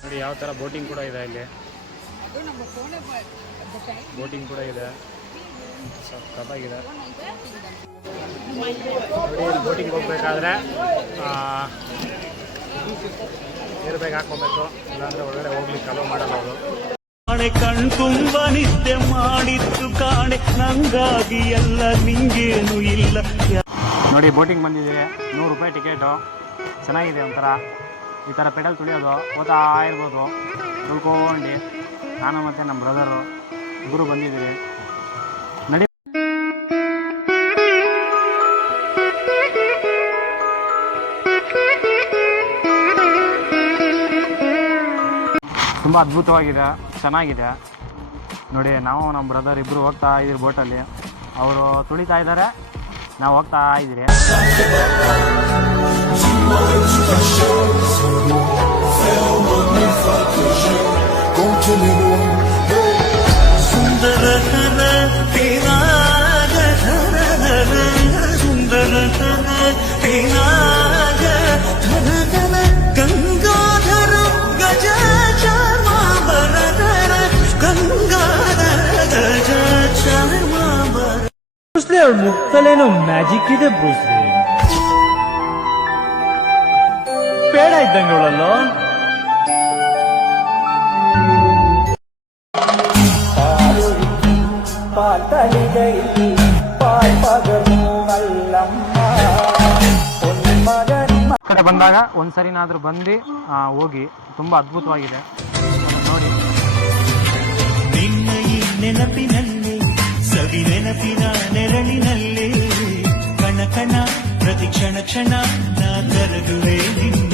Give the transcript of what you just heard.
ನೋಡಿ ಯಾವ ಥರ ಬೋಟಿಂಗ್ ಕೂಡ ಇದೆ ಇಲ್ಲಿ. ಬೋಟಿಂಗ್ ಕೂಡ ಇದೆ, ಸಖತ್ತಾಗಿದೆ. ನೋಡಿ ಬೋಟಿಂಗ್ ಹೋಗ್ಬೇಕಾದ್ರೆ ಏರ್ ಬ್ಯಾಗ್ ಹಾಕ್ಕೋಬೇಕು, ಇಲ್ಲಾಂದ್ರೆ ಒಳಗಡೆ ಹೋಗ್ಲಿಕ್ಕೆ ಅಲೋ ಮಾಡಲ್ಲ ಅವರು. ಕಣ್ತುಂಬ ನಿದ್ದೆ ಮಾಡಿತ್ತು ಕಾಣೆ, ನಂಗಾಗಿ ಎಲ್ಲ ನಿಂಗೇನು ಇಲ್ಲ. ನೋಡಿ ಬೋಟಿಂಗ್ ಬಂದಿದೆ, 100 ರೂಪಾಯಿ ಟಿಕೆಟು. ಚೆನ್ನಾಗಿದೆ, ಒಂಥರ ಈ ಥರ ಪೆಡಲ್ ತುಳಿಯೋದು, ಓದ್ತಾ ಇರ್ಬೋದು ತುಳ್ಕೊಂಡು. ನಾನು ಮತ್ತು ನಮ್ಮ ಬ್ರದರು ಇಬ್ಬರು ಬಂದಿದ್ದೀವಿ. ನಡಿ ತುಂಬ ಅದ್ಭುತವಾಗಿದೆ, ಚೆನ್ನಾಗಿದೆ. ನೋಡಿ ನಾವು ನಮ್ಮ ಬ್ರದರ್ ಇಬ್ಬರು ಹೋಗ್ತಾ ಇದ್ದೀರಿ ಬೋಟಲ್ಲಿ. ಅವರು ತುಳಿತಾ ಇದ್ದಾರೆ, ನಾವು ಹೋಗ್ತಾ ಇದ್ದೀರಿ. ಅವ್ರ ಮುಖದಲ್ಲೇನೋ ಮ್ಯಾಜಿಕ್ ಇದೆ ಬ್ರೂಸ್ಲಿ. ಬೇಡ ಇದ್ದಂಗೆ ಅವಳಲ್ಲೋ. ಕಡೆ ಬಂದಾಗ ಒಂದ್ಸರಿನಾದ್ರೂ ಬಂದು ಹೋಗಿ, ತುಂಬ ಅದ್ಭುತವಾಗಿದೆ ನೋಡಿ. ನಿನ್ನ ಈ ನೆನಪಿನಲ್ಲಿ, ಸವಿ ನೆನಪಿನ ನೆರಳಿನಲ್ಲಿ, ಕಣ ಕಣ ಪ್ರತಿ ಕ್ಷಣ ಕ್ಷಣ ನಾ ಕರಗುವೆ ನಿನ್ನ